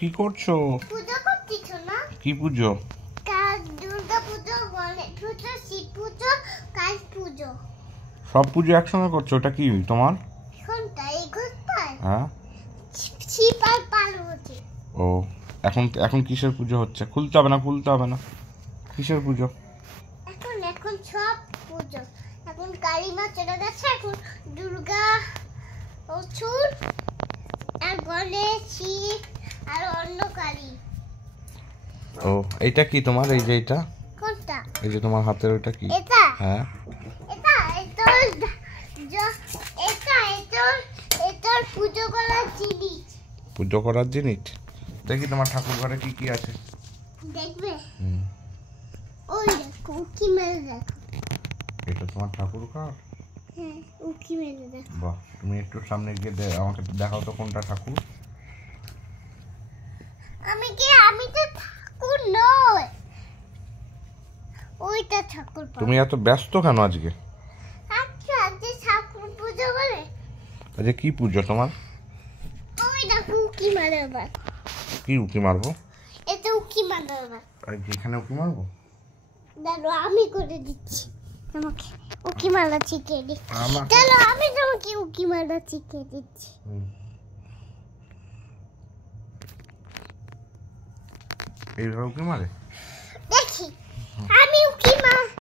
কি করছো? পূজা করতেছো না? কি পুজো? কাল দুর্গা পুজো, গণেশ পুজো, শিব পুজো, কালী পুজো। সব পুজো একসঙ্গে করছো? ওটা কি তোমার? কোনটা? এই ঘরটায় হ্যাঁ। শিব আর পার্বতী। ও, এখন এখন কিসের পুজো হচ্ছে? খুলতে হবে না, খুলতে হবে না। কিসের পুজো? এখন এখন সব পুজো। এখন কালী মা চলে গেছে, এখন দুর্গা, অসুর আর গণেশ, শিব আর অন্য কালী। ও, এইটা কি তোমার? এই যে এটা, কোনটা? এই যে তোমার হাতের ওটা কি? এটা হ্যাঁ। এটা এটা এটা এটা এটা পুজো করার জিনিস। পুজো করার জিনিস। দেখি তোমার ঠাকুর ঘরে কি কি আছে। দেখবে? হুম। ওই দেখো, উকি মেরে দেখো। এটা তোমার ঠাকুর ঘর? হ্যাঁ, উকি মেরে দেখো। বাহ, তুমি একটু সামনে গিয়ে আমাকে দেখাও তো কোনটা ঠাকুর। আমি তো ঠাকুর নই, ওইটা ঠাকুর। তুমি এত ব্যস্ত কেন আজকে? আচ্ছা, আজকে ঠাকুর পুজো করে। আজকে কি পুজো তোমার? ওই দেখো, উকি মারে আবার। কি উকি মারবো? এটা উকি মারে আবার। আর এখানে উকি মারবো? দাঁড়ো, আমি করে দিচ্ছি তোমাকে উকি মারা শিখিয়ে দিচ্ছি। আমাকে? চলো, আমি তোমাকে উকি মারা শিখিয়ে দিচ্ছি। এইভাবে উকি মারে? দেখি, আমি উকি মার